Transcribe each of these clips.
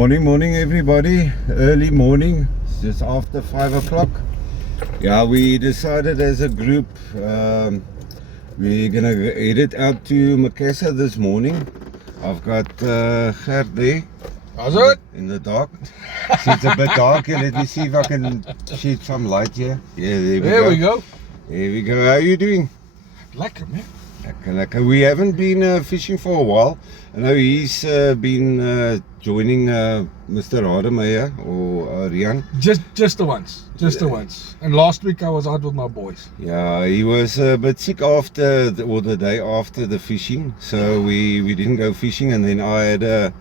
Morning everybody. Early morning. It's just after 5 o'clock. Yeah, we decided as a group we're gonna head out to Macassar this morning. I've got Gert there. How's it? In the dark. So it's a bit dark here. Let me see if I can shed some light here. Yeah, there we go. There we go. How are you doing? Lekker, man. Lekker. We haven't been fishing for a while. I know he's been joining Mr. Rademacher or Rian. Just the once. The once. And last week I was out with my boys. Yeah, he was a bit sick after the day after the fishing, so we didn't go fishing, and then I had a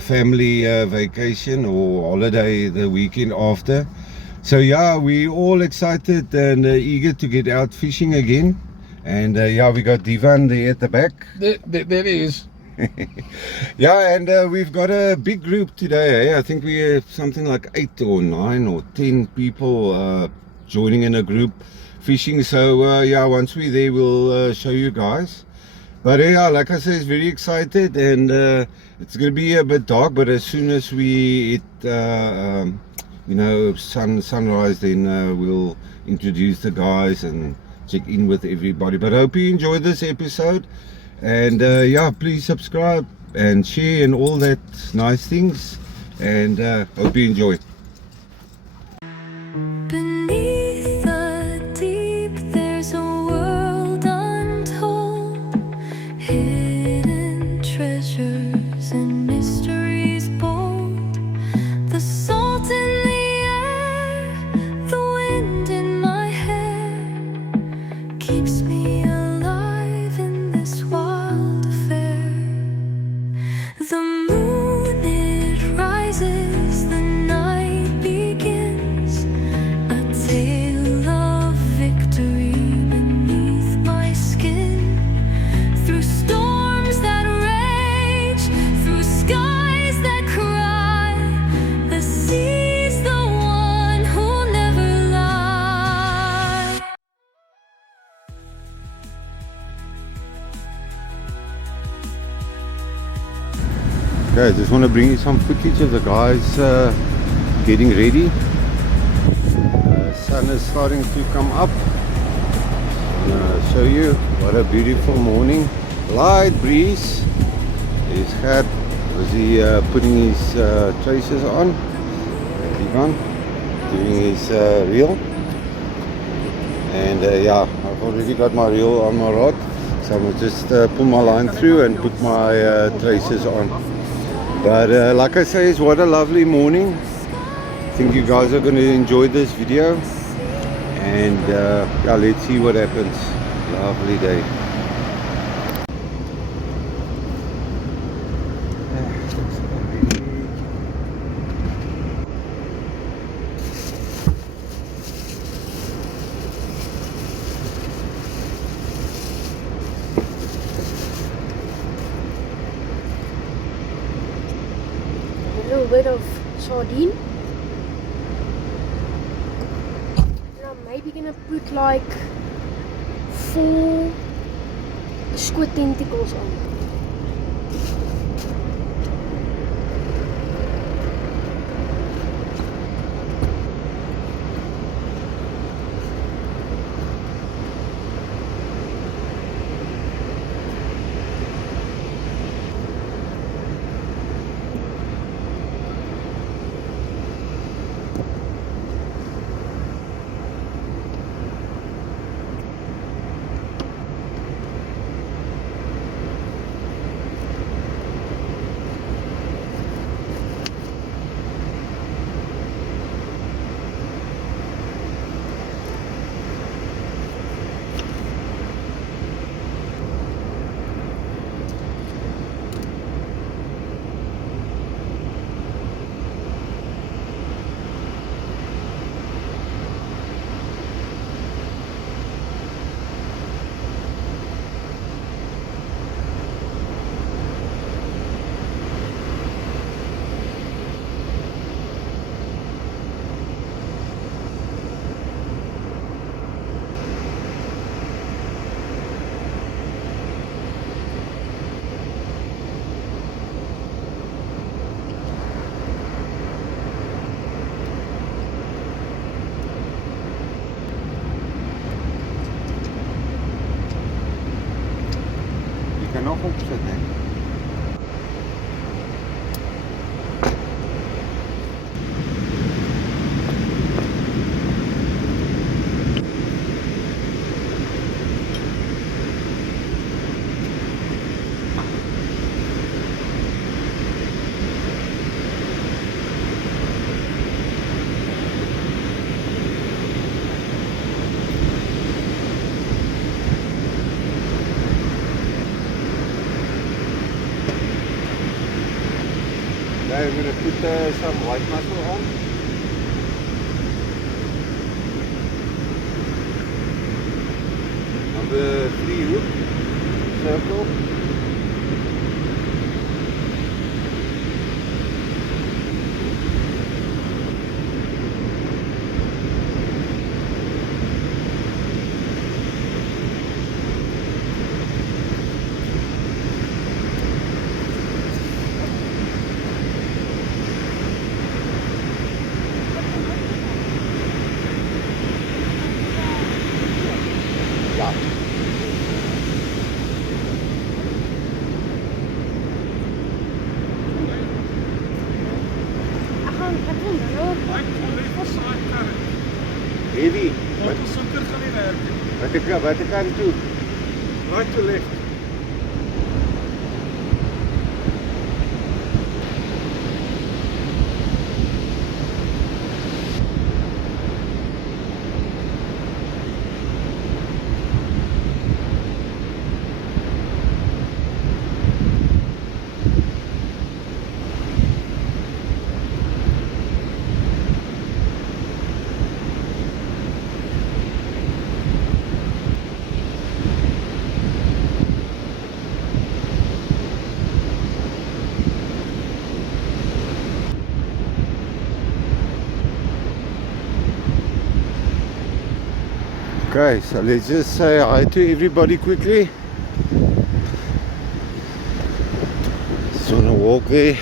family vacation or holiday the weekend after. So yeah, we all excited and eager to get out fishing again. And yeah, we got Divan there at the back. There he is. Yeah, and we've got a big group today. I think we have something like 8 or 9 or 10 people joining in a group fishing. So yeah, once we're there, we'll show you guys. But yeah, like I said, it's very excited, and it's gonna be a bit dark. But as soon as we hit, you know, sunrise, then we'll introduce the guys and check in with everybody. But I hope you enjoyed this episode, and yeah, please subscribe and share and all that nice things, and hope you enjoy. Beneath the deep, there's a world untold, hidden treasures and mysteries bold. The salt in the air, the wind in my hair, keeps me alive in this wild affair. The moon, it rises, the night begins, a tale of victory beneath my skin. Through storms that rage, through skies that cry, the sea's the one who'll never lie. Okay, I just want to bring you some footage of the guys getting ready. Sun is starting to come up. I'll show you what a beautiful morning. Light breeze. There's Gert busy putting his traces on. Ivan doing his reel. And yeah, I've already got my reel on my rod, so I'm going to just pull my line through and put my traces on. But like I say, it's what a lovely morning. I think you guys are going to enjoy this video, and yeah, let's see what happens. Lovely day. A little bit of sardine. And I'm maybe gonna put like 4 squid tentacles on. opsit, hè. Now I'm going to put some white muscle on. Number 3 hook, circle. Ja. Ek gaan nou. Heavy. Wat is sonker gaan nie werk? Wat ek kan toe? Right to left. Okay, so let's just say hi to everybody quickly. Just wanna walk there.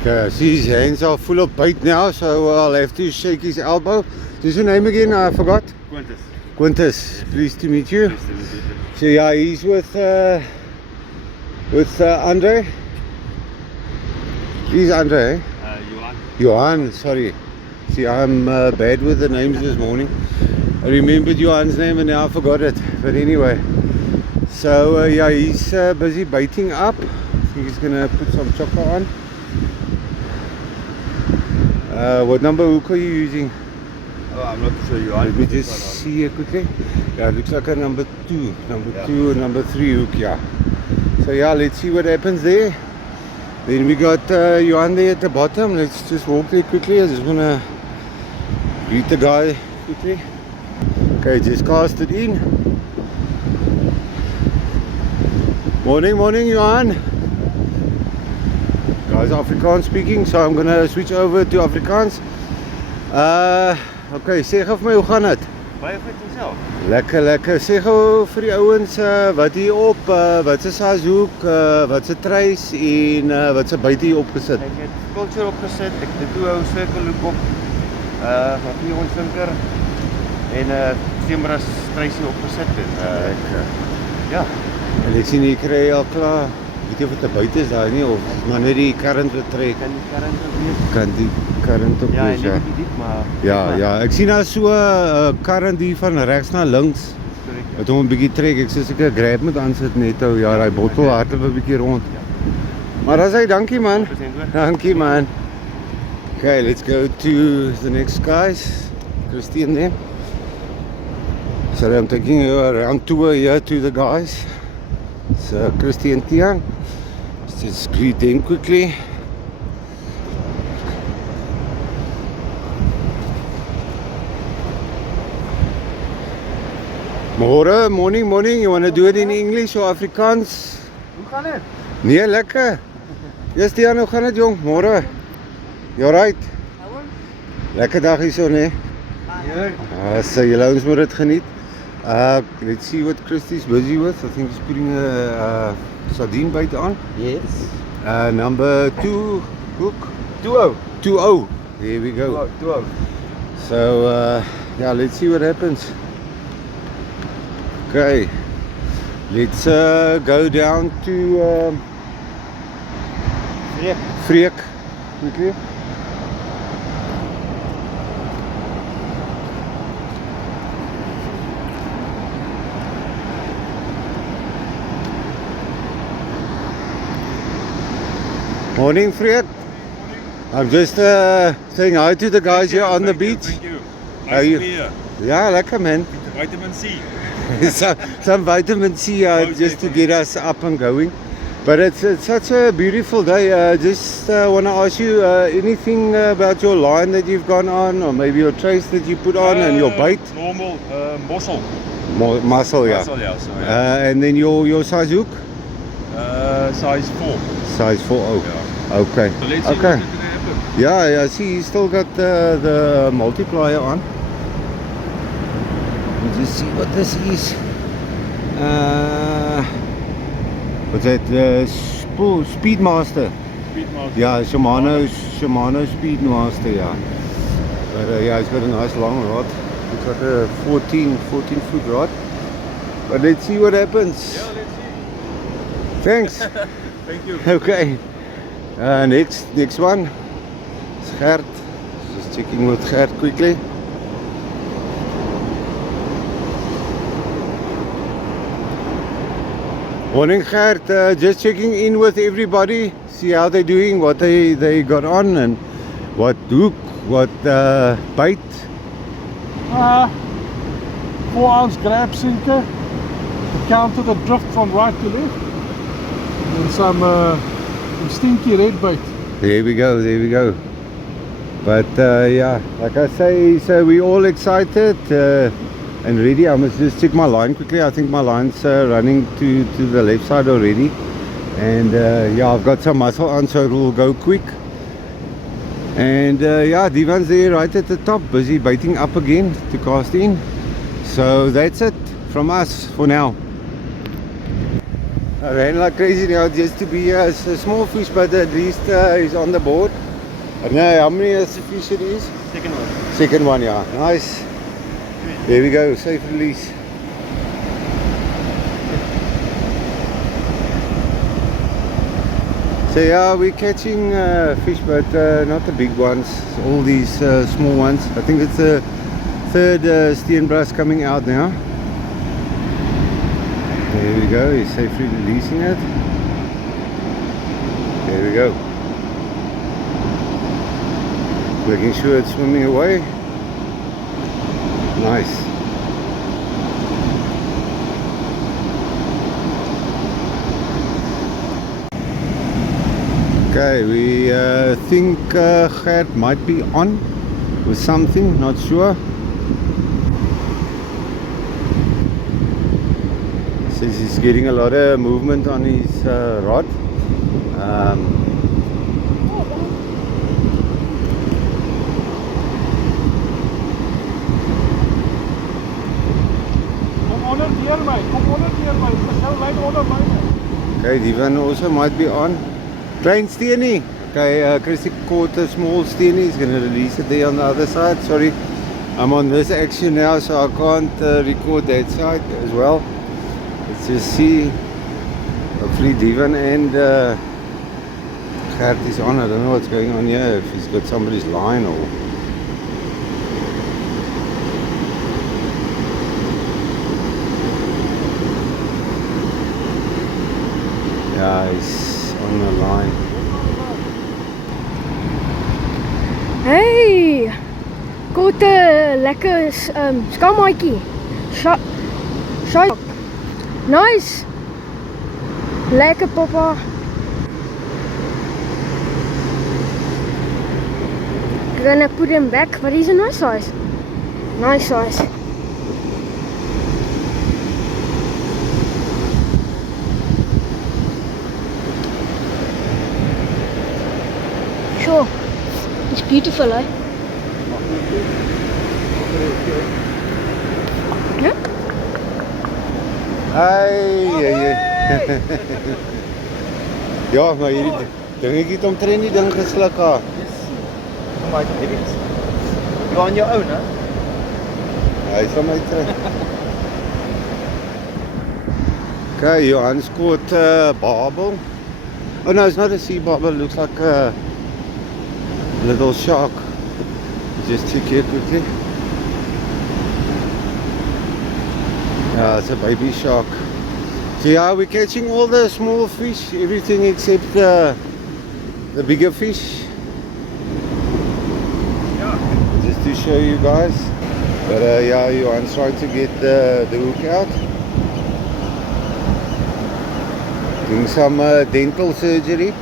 Okay, I see his hands are full of bait now, so I'll have to shake his elbow. What's your name again? I forgot. Quintus. Quintus, pleased to meet you. Nice to meet you. So yeah, he's with Andre. He's Andre, eh? Johan. Johan, sorry. See, I'm bad with the names this morning. I remembered Johan's name and now I forgot it. But anyway, so yeah, he's busy baiting up. I think he's gonna put some chocolate on. What number hook are you using? Oh, I'm not sure Johan. Let me just see here quickly. Yeah, it looks like a number 2 Yeah. or number 3 hook, yeah. So yeah, let's see what happens there. Then we got Johan there at the bottom. Let's just walk there quickly. I just want to greet the guy quickly. Okay, just cast it in. Morning, morning, Johan. Guys, Afrikaans speaking, so I'm going to switch over to Afrikaans. Okay, sê gou vir my, hoe gaan dit? Baie goed jouself. Lekker, lekker. Sê gou vir die ouens wat hier op, wat se saashoek, wat se treis en wat se buite hier opgesit. Ek het culture opgesit, ek het 'n 2-hou circle hoek op. Wat hier ons vinker en Femras treisie opgesit en Lekker. ja, En ek sien hier kry al klaar. Weet jy wat er buite is daar nie of maar net die current wat trek. kan die current ook wees. Kan die current op Ja, en wees, net ja. bietjie diep, maar Ja, ja. Ek sien daar so 'n current hier van regs na links. Korrek. Wat hom 'n bietjie trek. Ek sê seker grab moet aansit net ou. Ja, daai bottel hardloop 'n bietjie rond. Maar as hy, dankie man. 100% hoor. Dankie man. Okay, let's go to the next guys. Christian there. So I'm taking a round tour here to the guys. So Christian Tian. Let's just greet them quickly. Môre, morning, morning. You want to do it in English or Afrikaans? Hoe gaan dit? Nee, lekker. Yes, Tian, hoe gaan dit jong? Môre. You right? Lekker dag hierso, nee. Ja. So julle ouens moet dit geniet. Let's see what Christy's busy with. I think he's putting a sardine bait on. Yes. Number 2 hook. 20. 20. There we go. 20. So yeah, let's see what happens. Okay, let's go down to Freek quickly. Morning, Freek. I'm just saying hi to the guys here on the beach. Thank you. How Nice you? to be here. Yeah, lekker man. Vitamin C. some vitamin C just to get us up and going. But it's such a beautiful day. Just want to ask you anything about your line that you've gone on, or maybe your trace that you put on and your bait. Normal muscle. Muscle, yeah. Muscle, yeah. So, yeah. And then your size hook? Size 4. Size 4. Oh, Yeah. okay. So let's see Okay. what's going to happen. Yeah, I see he's still got the multiplier on. Let's just see what this is. What's that? Speedmaster. Speedmaster. Yeah, Shimano Speedmaster, yeah. But yeah, he's got a nice long rod. He's got a 14 foot rod. But let's see what happens. Yeah, let's see. Thanks. Thank you. Okay. Next one. It's Gert. Just checking with Gert quickly. Morning, Gert. Just checking in with everybody. See how they're doing, what they got on, and what hook, what bait. 4-ounce grab sinker. Counter the drift from right to left. And then some stinky red bait. There we go. But yeah, like I say, so we're all excited and ready. I must just check my line quickly. I think my line's running to the left side already. And yeah, I've got some muscle on, so it will go quick. And yeah, Divan's there right at the top, busy baiting up again to cast in. So that's it from us for now. I ran like crazy now just to be a small fish, but at least he's on the board. I don't know how many fish it is. Second one. Second one, yeah. Nice. There we go, safe release. So yeah, we're catching fish, but not the big ones. All these small ones. I think it's the third steenbras coming out now. There we go, he's safely releasing it. There we go. Making sure it's swimming away. Nice. Okay, we think Gert might be on with something, not sure. Says he's getting a lot of movement on his rod. Kom onder deur my. Kom onder deur my. Jou lyn onder my. Okay, Divan also might be on. Klein steenie. Okay, Chrissy caught a small steenie. He's going to release it there on the other side. Sorry, I'm on this action now, so I can't record that side as well. Let's just see. Hopefully Divan and Gert is on. I don't know what's going on here, if he's got somebody's line or... Yeah, he's on the line. Hey, caught a lekker skammaatjie. Shark. Nice. Lekker papa. Gonna put him back, but he's a nice size. Nice size. Sure. It's beautiful, eh? Yeah? Hey, yeah. Ja, maar hierdie dingetjie het omtrent die ding gesluk haar. Maar jy weet dit. Jy aan jou own, hè? Hy is van my terug. Okay, Johan's caught barbel. Oh no, it's not a sea barbel. It looks like a little shark. Just check here quickly. Yeah, it's a baby shark. So yeah, we're catching all the small fish, everything except the bigger fish. Just to show you guys. But yeah, Johan's trying to get the hook out. Doing some dental surgery.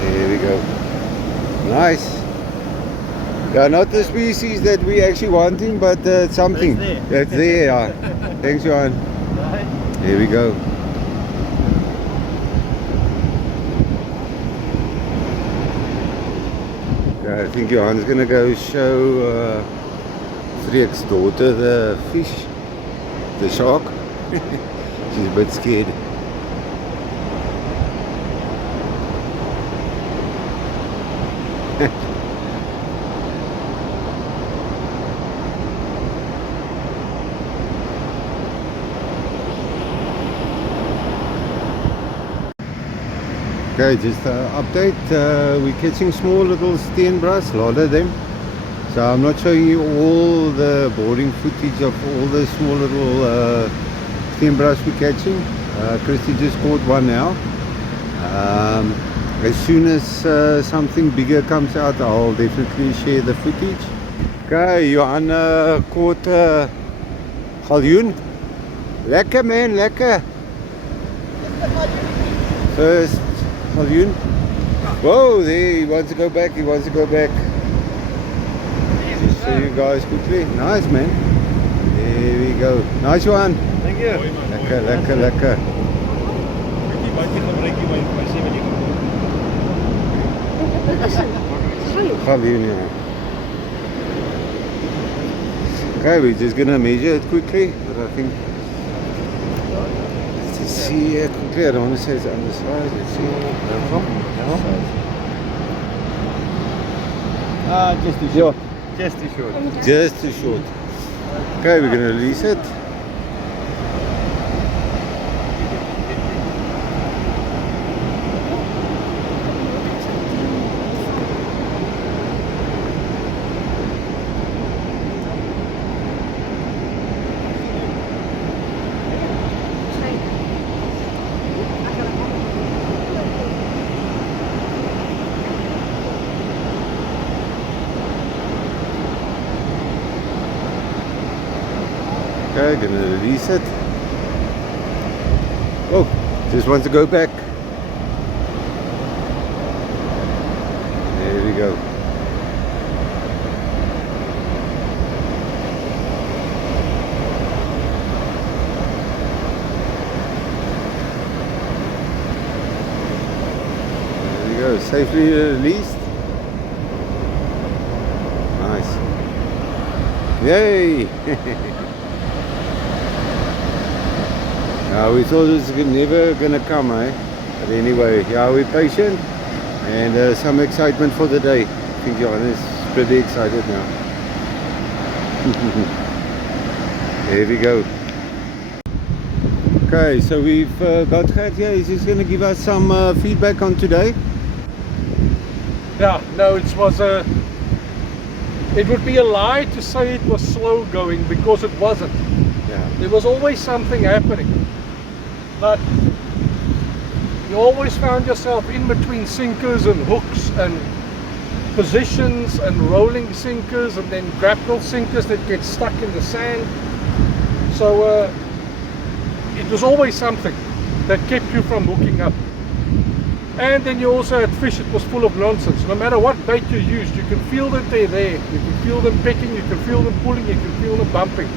There we go. Nice. Yeah, not the species that we actually wanting, but it's something. It's there, yeah. Thanks, Johan. Here we go. Okay, I think Johan's gonna go show Freek's daughter the fish, the shark. She's a bit scared. Okay, just update. We're catching small little steenbras, a lot of them. So I'm not showing you all the boarding footage of all the small little steenbras we're catching. Christy just caught one now. As soon as something bigger comes out, I'll definitely share the footage. Okay, Johan caught galjoen. Lekker man, lekker. First galjoen. Whoa, there, he wants to go back, he wants to go back. Just show you guys quickly. Nice man. There we go. Nice one. Thank you. Lekker, lekker, lekker. Galjoen, yeah. Okay, we're just gonna measure it quickly, but I think let's see here quickly. I don't want to say it's undersized. Let's see. Just too short. Just too short. Just too short. Okay, we're gonna release it. Okay, gonna release it. Oh, just wants to go back. There we go. There we go, safely released. Nice. Yay! We thought it was never gonna come, eh? But anyway, yeah, we're patient and some excitement for the day. I think Johan is pretty excited now. There we go. Okay, so we've got Gert here. He's just gonna give us some feedback on today. Yeah, no, it was a. It would be a lie to say it was slow going, because it wasn't. Yeah. There was always something happening, but you always found yourself in between sinkers and hooks and positions and rolling sinkers and then grapnel sinkers that get stuck in the sand. So it was always something that kept you from hooking up. And then you also had fish that was full of nonsense. No matter what bait you used, you can feel that they're there. You can feel them pecking, you can feel them pulling, you can feel them bumping.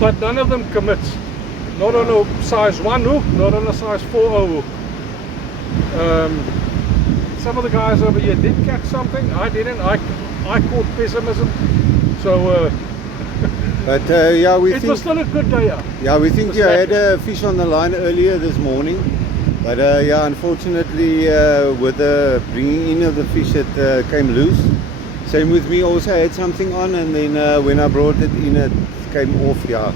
But none of them commits. Not on a size 1 hook, not on a size 4.0 hook. Some of the guys over here did catch something. I didn't. I caught pessimism. So But yeah, we it think was still a good day out. yeah, we think was you had lekker. a fish on the line earlier this morning. But yeah, unfortunately, with the bringing in of the fish, it came loose. Same with me, also I had something on, and then when I brought it in, it came off, yeah.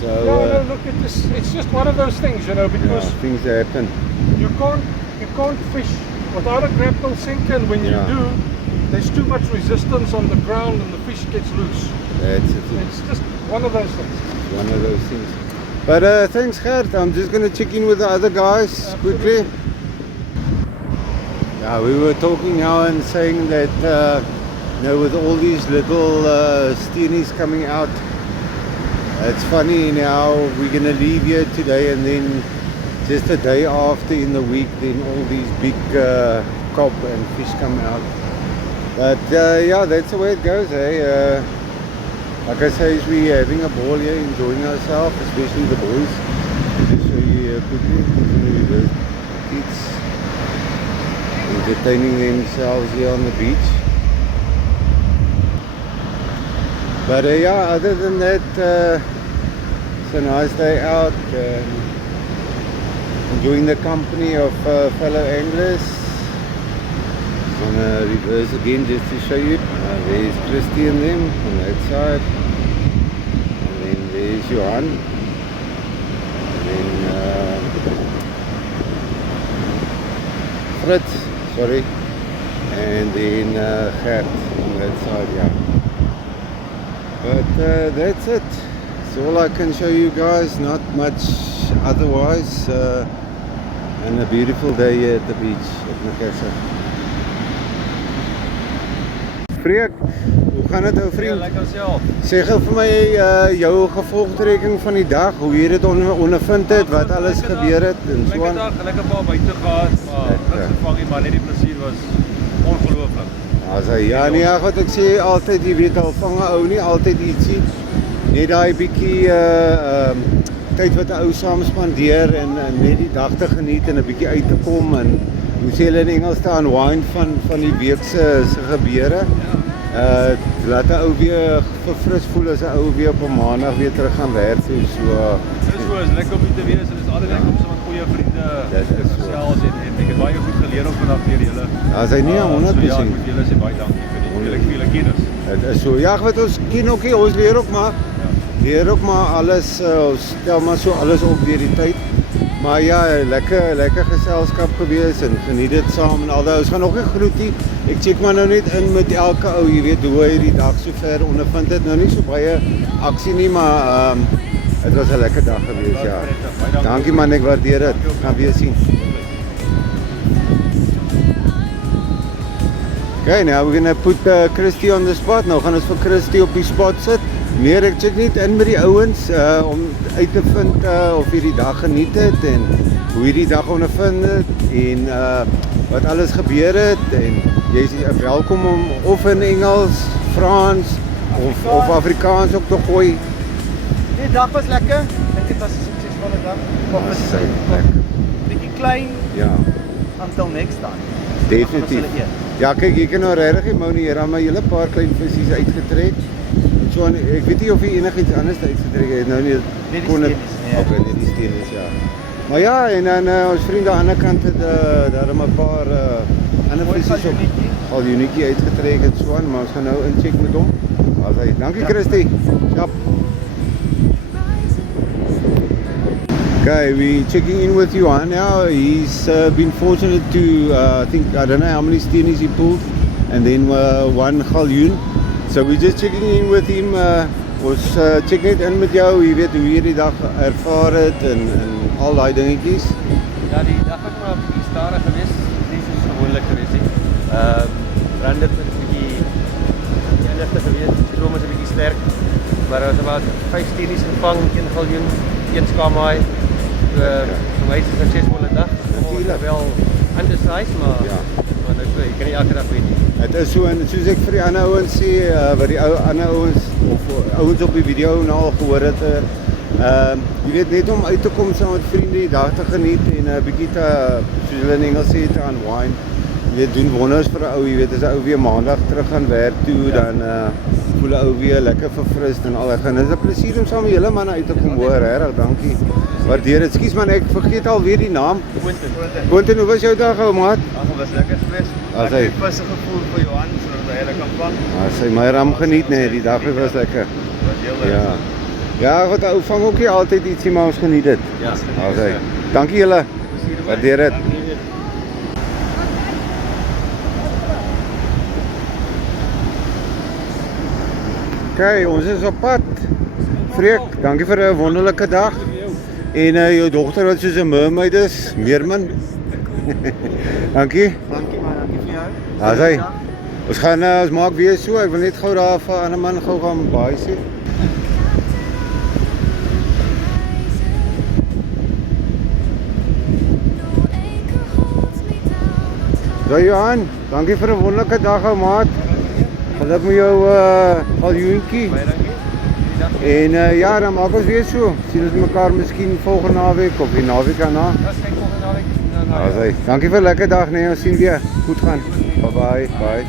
So, No, look at this. It's just one of those things, you know, because yeah, things happen. you can't fish without a grapnel sinker, and when Yeah. you do, there's too much resistance on the ground and the fish gets loose. That's it. It's just one of those things. One of those things. But thanks, Gert. I'm just going to check in with the other guys quickly. Yeah, we were talking now and saying that, you know, with all these little steenies coming out, it's funny now we're going to leave here today, and then just a day after in the week, then all these big cob and fish come out. But yeah, that's the way it goes, eh? Like I say, we're having a ball here, enjoying ourselves, especially the boys. Just show you here quickly. The kids entertaining themselves here on the beach. But yeah, other than that, it's a nice day out. Enjoying the company of fellow anglers. I'm gonna reverse again just to show you. There's Christy and them on that side, and then there's Johan, and then Fritz, sorry, and then Gert on that side, yeah. But that's it. That's all I can show you guys. Not much otherwise, and a beautiful day here at the beach at Macassar. Freek, hoe gaan dit ou vriend? Lekker self. Sê gou vir my jou gevolgtrekking van die dag, hoe jy dit ondervind het, wat alles gebeur het en so aan. Lekker dag, lekker paar buite gehad, maar niks gevang nie, maar net die plesier was ongelooflik. Ja, nee, wat ek sê altyd, jy weet al vang 'n ou nie altyd ietsie. Net daai bietjie tyd wat 'n ou saam spandeer en net die dag te geniet en 'n bietjie uit te kom en hoe sê hulle in Engels te unwind van die week se gebeure. Laat 'n ou weer verfris voel as 'n ou weer op 'n maandag weer terug gaan werk toe. Dit is so, is lekker om hier te wees en dit is altyd lekker om so met goeie vriende te gesels en ek het baie goed geleer op vanaf deur julle. Ja, sy nie 100%. Ja, ek moet julle sê baie dankie vir die vele kennis. Dit is so. Ja, wat ons ken ook nie, ons leer ook maar. Leer ook maar alles, ons stel maar so alles op deur die tyd. Maar ja, lekker geselskap gewees en geniet dit saam en alhoewel ons gaan nog nie groet nie. Ek check maar nou net in met elke ou, jy weet hoe hy die dag so ver ondervind het. Nou nie so baie aksie nie, maar dit was 'n lekker dag gewees, ja. Dankie man, ek waardeer dit. Gaan weer sien. Okay, now we're gonna put Christy on the spot. Nou gaan ons vir Christy op die spot sit. Meer ek check net in met die ouens om uit te vind of jy die dag geniet het en hoe jy die dag ondervind het en wat alles gebeur het en jy is welkom om of in Engels, Frans of Afrikaans ook te gooi. Die dag was lekker. Ek dink dit was 'n suksesvolle dag. Lekker. Bietjie klein Ja, until next time. definitief. Ja, kyk, jy kan nou regtig monieer aan my hele paar klein visies uitgetrek. So ek weet nie of jy enigiets anders uitgetrek het nou nie. Net die kon het- steenies, nee. Okay, net die steenies, ja. Maar ja, en dan ons vriende aan die ander kant het daar 'n paar ander Mooi visies op galjoenetjie. galjoenetjie uitgetrek en so aan, maar ons gaan nou incheck met hom. Alsy, dankie Christy. Ja. Okay, we checking in with Johan now. He's been fortunate to, I think, I don't know how many steenies he pulled, and then one galjoen. So we're just checking in with him. Ons check net in met jou, jy weet hoe jy die dag ervaar het en al daai dingetjies. Ja, die dag was maar 'n bietjie stadig geweest, nie soos gewoonlik geweest nie. Branded met 'n bietjie ligter geweest, die stroom is 'n bietjie sterk. Maar ons het about 5 steenies gevang, 1 galjoen, 1 skamhaai. Vir my is dit 'n suksesvolle dag. Ons is wel undersized, maar maar dit jy kan nie elke dag weet nie. Dit is so, en soos ek vir die ander ouens sê, wat die ander ouens of ouens op die video nou al gehoor het, jy weet net om uit te kom saam met vriende die dag te geniet en 'n bietjie te, soos hulle in Engels sê, te unwind. jy doen wonders vir 'n ou, jy weet as 'n ou weer maandag terug gaan werk toe, dan voel 'n ou weer lekker verfrist en al. En dit is 'n plesier om saam met julle manne uit te kom hoor, regtig, dankie. Waardeer dit. Ekskuus man, ek vergeet alweer die naam. Quentin, hoe was jou dag ou maat? Ag, het was lekker geweest. As Ek hy- het visse gevoel vir Johan sodat hy hulle kan vang. Sy my ram geniet nee, die dag was lekker. Was heel Ja. Ja, wat ou vang ook nie altyd ietsie, maar ons geniet dit. Ja, Asai. Dankie julle. Waardeer dit. Okay, ons is op pad. Freek, dankie vir 'n wonderlike dag. En jou dogter wat soos 'n mermaid is, Meermin. Dankie. Dankie man, dankie vir jou. Asai. Ons gaan ons maak weer so. Ek wil net gou daar vir 'n ander man gou gaan baie sê. So Johan, dankie vir 'n wonderlike dag ou maat. Geluk met jou galjoentjie. Baie dankie. En ja, dan maak ons weer so. Sien ons mekaar miskien volgende naweek of die naweek daarna. Dis kyk volgende naweek. Asai. Dankie vir 'n lekker dag nee, ons sien weer. Goed gaan. Bye bye. Bye.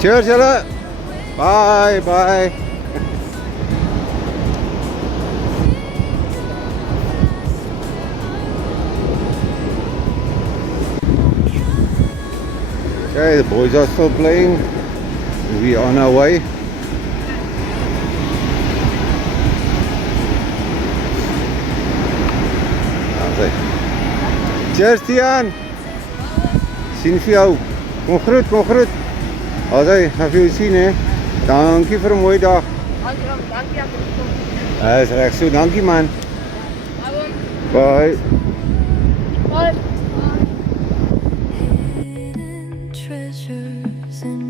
Cheers julle. Bye bye. Okay, the boys are still playing. We are on our way. Okay. Cheers Tian. Sien vir jou. Kom groet, kom groet. Alsai, gaan vir jou sien hè. Dankie vir 'n mooi dag. Dankie. Dis reg so, dankie man. Bye. Hidden treasures in